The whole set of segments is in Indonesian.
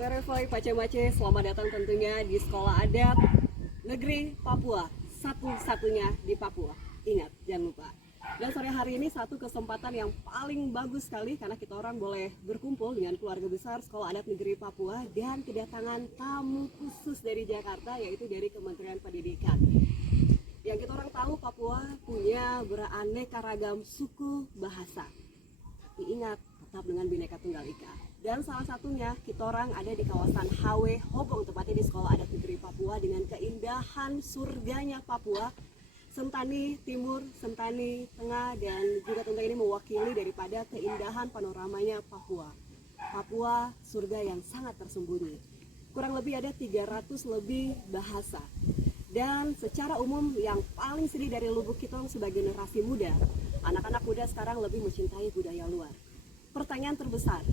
Verify Pace-Mace, selamat datang tentunya di Sekolah Adat Negeri Papua, satu-satunya di Papua. Ingat, jangan lupa. Dan sore hari ini satu kesempatan yang paling bagus sekali karena kita orang boleh berkumpul dengan keluarga besar Sekolah Adat Negeri Papua dan kedatangan tamu khusus dari Jakarta, yaitu dari Kementerian Pendidikan. Yang kita orang tahu Papua punya beraneka ragam suku bahasa. Tapi ingat, tetap dengan Bhinneka Tunggal Ika. Dan salah satunya kita orang ada di kawasan HW Hobong, tepatnya di Sekolah Adat Negeri Papua dengan keindahan surganya Papua. Sentani Timur, Sentani Tengah, dan juga tentu ini mewakili daripada keindahan panoramanya Papua. Papua surga yang sangat tersembunyi. Kurang lebih ada 300 lebih bahasa. Dan secara umum yang paling sedih dari lubuk kita sebagai generasi muda, anak-anak muda sekarang lebih mencintai budaya luar. Pertanyaan terbesar,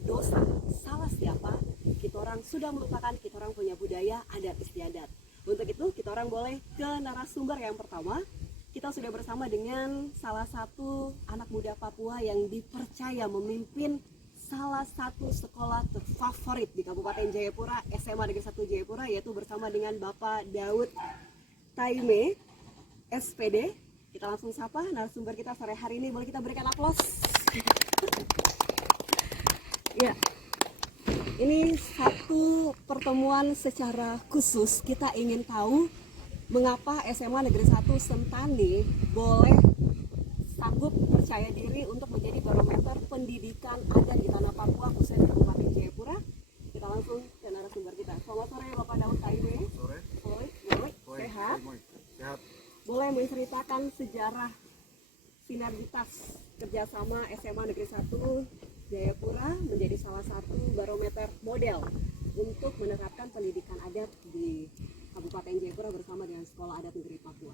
dosa, salah siapa? Kita orang sudah melupakan kita orang punya budaya adat istiadat. Untuk itu kita orang boleh ke narasumber yang pertama. Kita sudah bersama dengan salah satu anak muda Papua yang dipercaya memimpin salah satu sekolah terfavorit di Kabupaten Jayapura, SMA Negeri 1 Jayapura, yaitu bersama dengan Bapak Daud Taime, SPD. Kita langsung sapa narasumber kita sore hari ini. Boleh kita berikan aplaus? Ya, ini satu pertemuan secara khusus. Kita ingin tahu mengapa SMA Negeri 1 Sentani boleh sanggup percaya diri untuk menjadi barometer pendidikan adat di tanah Papua, khususnya di Kabupaten Jayapura. Kita langsung ke narasumber kita. Selamat sore Bapak Daud Taime. Sore. Boleh. Sehat. Sehat. Boleh menceritakan sejarah sinergitas kerjasama SMA Negeri 1 Jayapura menjadi salah satu barometer model untuk menerapkan pendidikan adat di Kabupaten Jayapura bersama dengan Sekolah Adat Negeri Papua.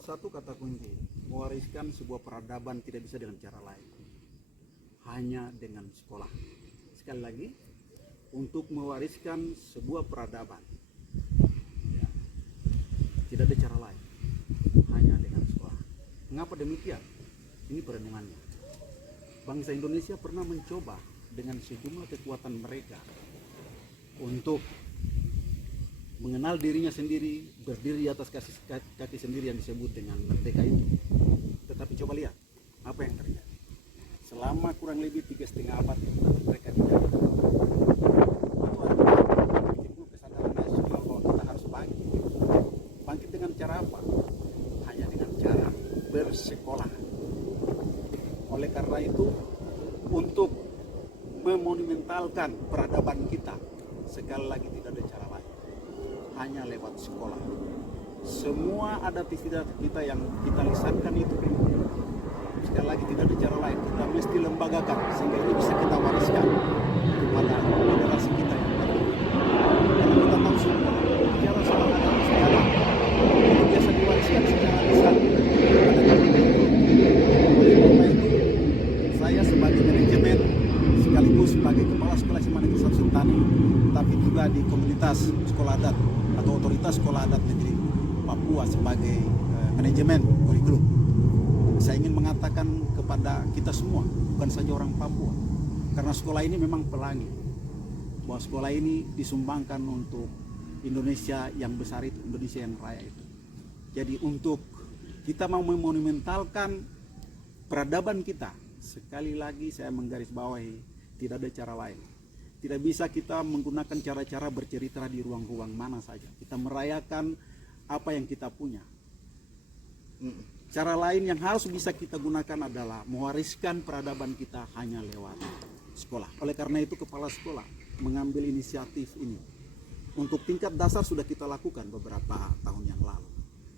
Satu kata kunci, mewariskan sebuah peradaban tidak bisa dengan cara lain, hanya dengan sekolah. Sekali lagi, untuk mewariskan sebuah peradaban, ya, tidak ada cara lain, hanya dengan sekolah. Mengapa demikian? Ini perenungannya. Bangsa Indonesia pernah mencoba dengan sejumlah kekuatan mereka untuk mengenal dirinya sendiri, berdiri di atas kaki sendiri yang disebut dengan merdeka itu. Tetapi coba lihat apa yang terjadi. Selama kurang lebih 3,5 abad mereka tidak timbul kesadaran nasional bahwa kita harus bangkit. Bangkit dengan cara apa? Hanya dengan cara bersekolah. Oleh karena itu, untuk memonumentalkan peradaban kita, sekali lagi tidak ada cara lain, hanya lewat sekolah. Semua adat istiadat kita yang kita lisankan itu, sekali lagi tidak ada cara lain, kita mesti lembagakan sehingga ini bisa kita wariskan kepada generasi kita yang baru. Karena kita tahu semua bicara soal adat istiadat itu biasa diwariskan secara lisan. Saya sebagai manajemen sekaligus sebagai kepala sekolah SMA Negeri 1 Sentani, tapi juga di komunitas sekolah adat atau otoritas sekolah adat negeri Papua sebagai manajemen kurikulum. Saya ingin mengatakan kepada kita semua, bukan saja orang Papua, karena sekolah ini memang pelangi, bahwa sekolah ini disumbangkan untuk Indonesia yang besar itu, Indonesia yang raya itu. Jadi untuk kita mau memonumentalkan peradaban kita, sekali lagi saya menggarisbawahi, tidak ada cara lain. Tidak bisa kita menggunakan cara-cara bercerita di ruang-ruang mana saja. Kita merayakan apa yang kita punya. Cara lain yang harus bisa kita gunakan adalah mewariskan peradaban kita hanya lewat sekolah. Oleh karena itu kepala sekolah mengambil inisiatif ini. Untuk tingkat dasar sudah kita lakukan beberapa tahun yang lalu.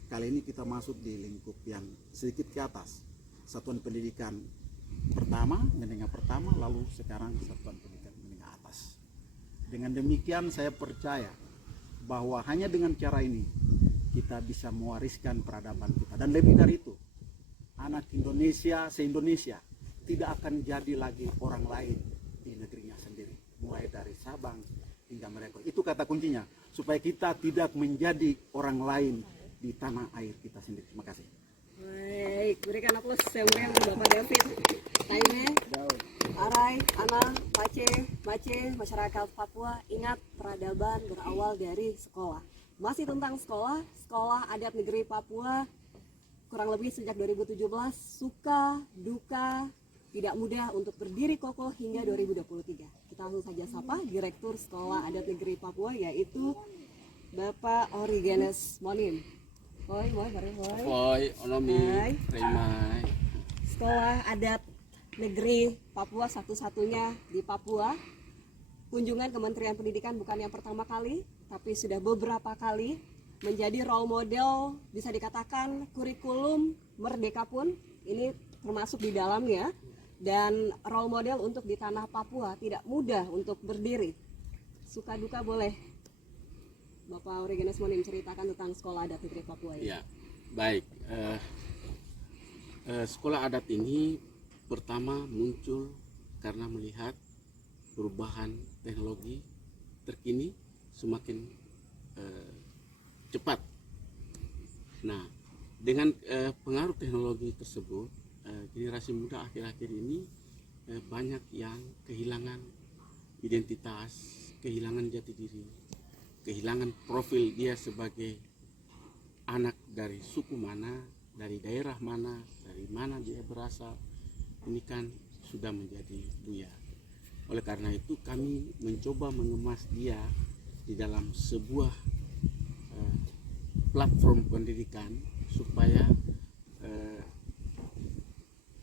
Kali ini kita masuk di lingkup yang sedikit ke atas. Satuan pendidikan pertama, menengah pertama, lalu sekarang satuan pendidikan menengah atas. Dengan demikian saya percaya bahwa hanya dengan cara ini kita bisa mewariskan peradaban kita. Dan lebih dari itu, anak Indonesia se-Indonesia tidak akan jadi lagi orang lain di negerinya sendiri. Mulai dari Sabang hingga Merauke. Itu kata kuncinya, supaya kita tidak menjadi orang lain di tanah air kita sendiri. Terima kasih. Baik, berikan aplaus yang meriah untuk Bapak David. Taime, Arai, Ana, Pace, masyarakat Papua, ingat peradaban berawal dari sekolah. Masih tentang sekolah, Sekolah Adat Negeri Papua kurang lebih sejak 2017, suka, duka, tidak mudah untuk berdiri kokoh hingga 2023. Kita langsung saja sapa Direktur Sekolah Adat Negeri Papua, yaitu Bapak Origenes Monim. Hoi, mari. Hoi, onomi, Hai. rimai. Sekolah Adat Negeri Papua satu-satunya di Papua. Kunjungan Kementerian Pendidikan bukan yang pertama kali, tapi sudah beberapa kali menjadi role model, bisa dikatakan kurikulum Merdeka pun ini termasuk di dalamnya, dan role model untuk di tanah Papua. Tidak mudah untuk berdiri. Suka duka boleh Bapak Origenes Monim ceritakan tentang Sekolah Adat Negeri Papua ini. Ya, baik. Sekolah adat ini pertama muncul karena melihat perubahan teknologi terkini semakin cepat. Nah, dengan pengaruh teknologi tersebut, generasi muda akhir-akhir ini banyak yang kehilangan identitas, kehilangan jati diri, kehilangan profil dia sebagai anak dari suku mana, dari daerah mana, dari mana dia berasal. Ini kan sudah menjadi buyar. Oleh karena itu kami mencoba mengemas dia di dalam sebuah platform pendidikan supaya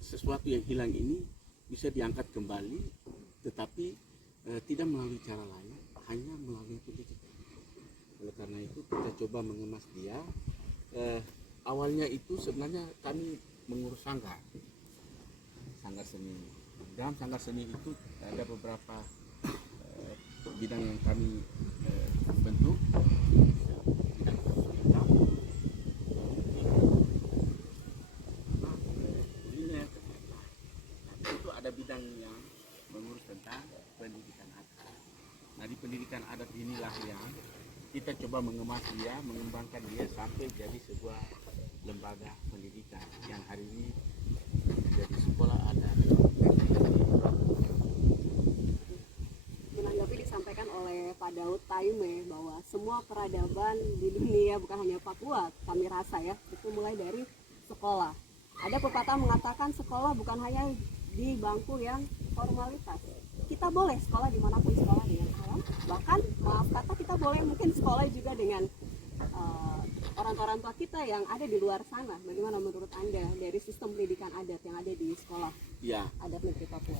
sesuatu yang hilang ini bisa diangkat kembali, tetapi tidak melalui cara lain, hanya melalui pendidikan. Oleh karena itu kita coba mengemas dia. Awalnya itu sebenarnya kami mengurus sanggar seni. Dalam sanggar seni itu ada beberapa bidang yang kami bentuk. Itu ada bidang yang mengurus tentang pendidikan adat. Nah, di pendidikan adat inilah yang kita coba mengemas dia, mengembangkan dia sampai jadi sebuah lembaga pendidikan yang hari ini menjadi sekolah adat. Menanggapi disampaikan oleh Pak Daud Taime bahwa semua peradaban di dunia, bukan hanya Papua, kami rasa ya, itu mulai dari sekolah. Ada pepatah mengatakan sekolah bukan hanya di bangku yang formalitas. Kita boleh sekolah dimanapun sekolah dengan alam, bahkan maaf kata kita boleh mungkin sekolah juga dengan orang-orang tua kita yang ada di luar sana. Bagaimana menurut Anda dari sistem pendidikan adat yang ada di sekolah Ya, adat negeri Papua?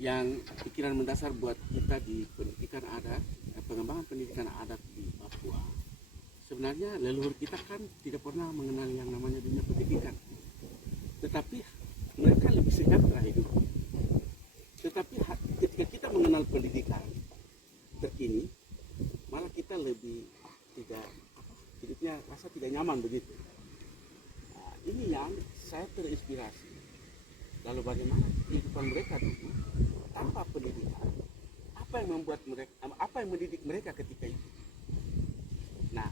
yang pikiran mendasar buat kita di pendidikan adat, pengembangan pendidikan adat di Papua, sebenarnya leluhur kita kan tidak pernah mengenal yang namanya dunia pendidikan, tetapi mereka lebih sejahtera hidup. Tetapi ketika kita mengenal pendidikan terkini, malah kita lebih tidak, hidupnya rasa tidak nyaman begitu. Nah, ini yang saya terinspirasi. Lalu bagaimana kehidupan mereka dulu tanpa pendidikan? Apa yang membuat mereka, apa yang mendidik mereka ketika itu? Nah,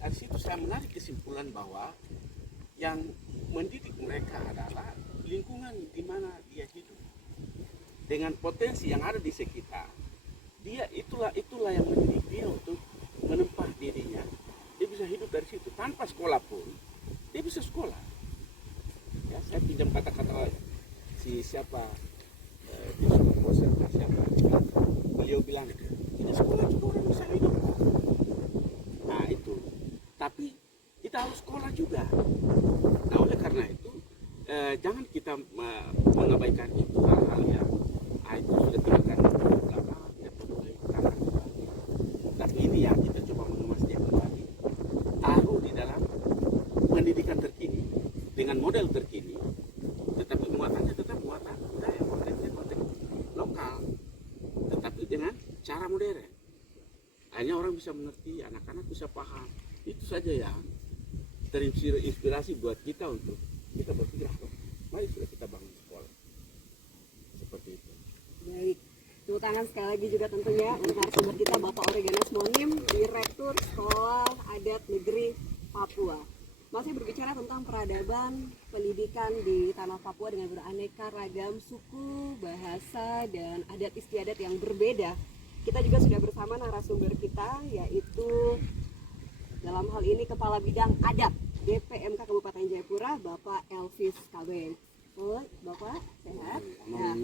dari situ saya menarik kesimpulan bahwa yang mendidik mereka adalah lingkungan di mana dia hidup. Dengan potensi yang ada di sekitar, dia itulah yang mendidik dia untuk menempah dirinya. Dia bisa hidup dari situ tanpa sekolah pun, dia bisa sekolah. Ya, saya pinjam kata-kata si siapa di Sumatera siapa, beliau bilang tidak sekolah juga orang bisa hidup. Nah itu, tapi kita harus sekolah juga. Nah oleh karena itu jangan kita mengabaikan itu hal-hal yang itu sudah tinggalkan belakang, tidak boleh karena tapi ini yang kita coba mengemasnya kembali, taruh di dalam pendidikan terkini dengan model terkini, tetapi muatannya tetap muatan budaya, konteks lokal, tetapi dengan cara modern. Hanya orang bisa mengerti, anak-anak bisa paham. Itu saja yang terinspirasi buat kita untuk kita berpikir, mari sudah kita bangun sekolah seperti itu. Baik, tepuk tangan sekali lagi juga tentunya untuk narasumber kita Bapak Origenes Monim, Direktur Sekolah Adat Negeri Papua. Masih berbicara tentang peradaban pendidikan di tanah Papua dengan beraneka ragam suku, bahasa, dan adat istiadat yang berbeda. Kita juga sudah bersama narasumber kita, yaitu dalam hal ini Kepala Bidang Adat DPMK Kabupaten Jayapura, Bapak Elvis Kabeng. Oh, Bapak sehat? Nah,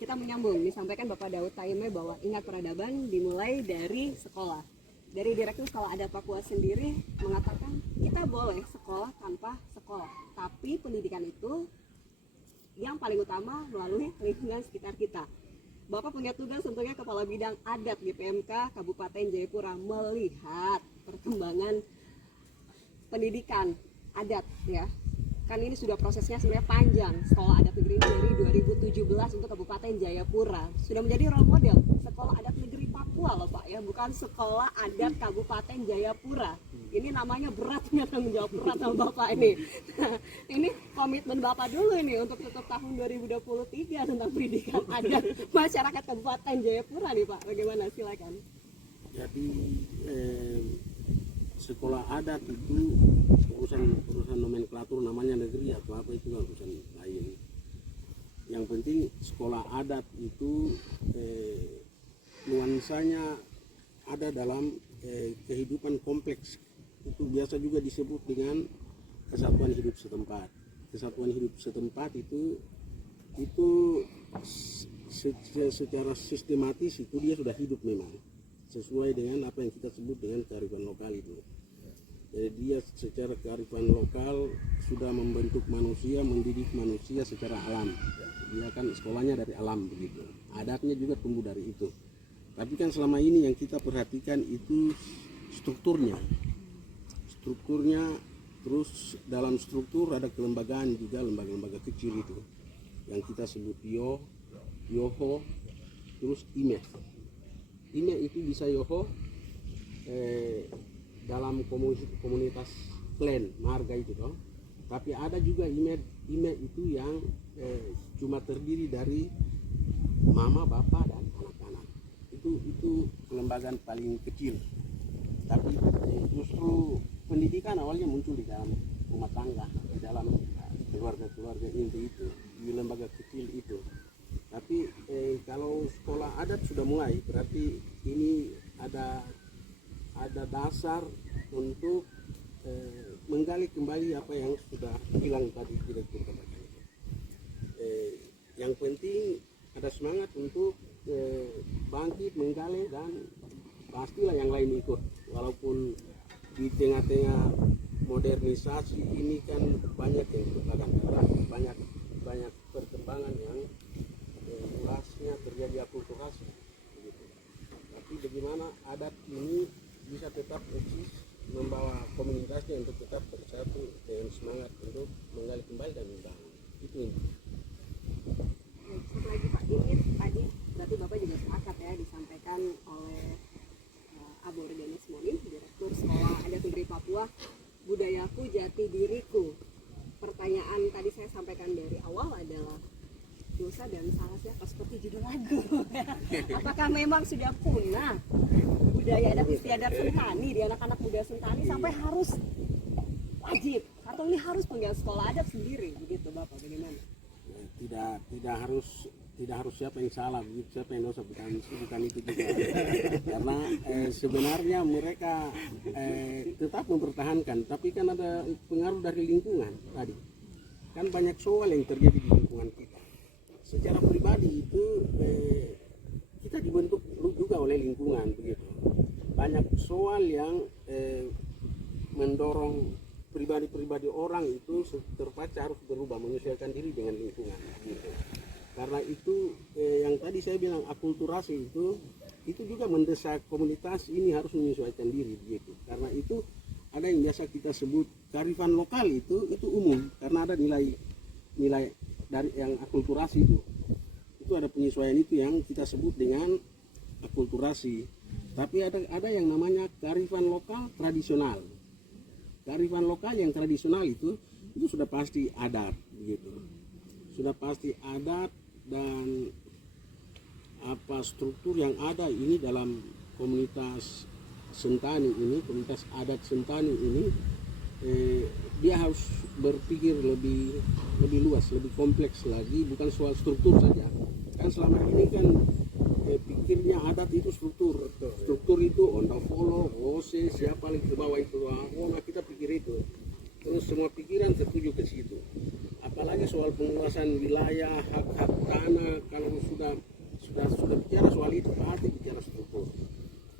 kita menyambung, disampaikan Bapak Daud Taime bahwa ingat peradaban dimulai dari sekolah. Dari Direktur Sekolah Adat Papua sendiri mengatakan kita boleh sekolah tanpa sekolah, tapi pendidikan itu yang paling utama melalui lingkungan sekitar kita. Bapak punya tugas tentunya Kepala Bidang Adat di PMK Kabupaten Jayapura melihat perkembangan pendidikan adat ya. Kan ini sudah prosesnya sebenarnya panjang. Sekolah Adat Negeri dari 2017 untuk Kabupaten Jayapura sudah menjadi role model Sekolah Adat Negeri Papua loh Pak ya, bukan Sekolah Adat Kabupaten Jayapura. Ini namanya berat, tanggung jawab berat sama Bapak ini. Ini komitmen Bapak dulu ini untuk tutup tahun 2023 tentang pendidikan adat masyarakat Kabupaten Jayapura nih Pak. Bagaimana, silakan. Jadi sekolah adat itu urusan nomenklatur namanya negeri atau apa itu kan urusan lain. Yang penting sekolah adat itu nuansanya ada dalam kehidupan kompleks, itu biasa juga disebut dengan kesatuan hidup setempat. Kesatuan hidup setempat itu secara sistematis itu dia sudah hidup memang sesuai dengan apa yang kita sebut dengan kearifan lokal itu. Jadi dia secara kearifan lokal sudah membentuk manusia, mendidik manusia secara alam. Dia kan sekolahnya dari alam begitu. Adatnya juga tumbuh dari itu. Tapi kan selama ini yang kita perhatikan itu strukturnya. Strukturnya, terus dalam struktur ada kelembagaan juga, lembaga-lembaga kecil itu. Yang kita sebut Yoho, terus IME. IME itu bisa Yoho dalam komunitas klan, marga itu toh. Tapi ada juga IME itu yang cuma terdiri dari mama, bapak, dan anak-anak. Itu kelembagaan paling kecil. Tapi justru pendidikan awalnya muncul di dalam rumah tangga, di dalam keluarga-keluarga inti itu, di lembaga kecil itu. Tapi kalau sekolah adat sudah mulai, berarti ini ada dasar untuk menggali kembali apa yang sudah hilang tadi direktur katakan. Yang penting ada semangat untuk bangkit, menggali, dan pastilah yang lain ikut. Walaupun di tengah-tengah modernisasi ini kan banyak yang berkembang, banyak perkembangan yang luasnya terjadi akulturasi gitu. Tapi bagaimana adat ini bisa tetap eksis, membawa komunitasnya untuk tetap bersatu dengan semangat untuk menggali kembali dan membangun. Itu ini. Satu lagi Pak, ini tadi berarti Bapak juga sepakat ya disampaikan oleh Abu Organis Monin, Direktur Sekolah Adat Negeri Papua, budayaku jati diriku. Pertanyaan tadi saya sampaikan dari awal adalah dosa dan salah siapa, seperti judul lagu. Apakah memang sudah punah budaya adat istiadat Sentani di anak-anak muda Sentani sampai harus wajib atau ini harus penggal sekolah adat sendiri begitu Bapak, bagaimana? Tidak harus siapa yang salah, siapa yang dosa, bukan itu juga. Karena sebenarnya mereka tetap mempertahankan, tapi kan ada pengaruh dari lingkungan tadi. Kan banyak soal yang terjadi di lingkungan kita. Secara pribadi itu kita dibentuk juga oleh lingkungan begitu. Banyak soal yang mendorong pribadi-pribadi orang itu terpaksa harus berubah, menyesuaikan diri dengan lingkungan gitu. Karena itu yang tadi saya bilang akulturasi itu juga mendesak komunitas ini harus menyesuaikan diri begitu. Karena itu ada yang biasa kita sebut kearifan lokal itu umum, karena ada nilai dari yang akulturasi itu ada penyesuaian itu yang kita sebut dengan akulturasi. Tapi ada yang namanya kearifan lokal tradisional. Kearifan lokal yang tradisional itu sudah pasti adat begitu. Sudah pasti adat, dan apa struktur yang ada ini dalam komunitas Sentani ini, komunitas adat Sentani ini dia harus berpikir lebih luas, lebih kompleks lagi, bukan soal struktur saja. Kan selama ini kan pikirnya adat itu struktur itu Ondafolo, Ose, siapa lagi ke bawah itu, nah kita pikir itu, terus semua pikiran tertuju ke situ. Apalagi soal penguasaan wilayah, hak-hak tanah, kalau sudah bicara soal itu berarti bicara struktur,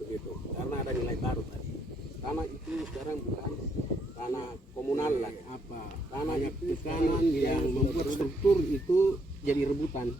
begitu. Karena ada nilai baru tadi. Tanah itu sekarang bukan tanah komunal lagi, tanah yang membuat struktur itu jadi rebutan.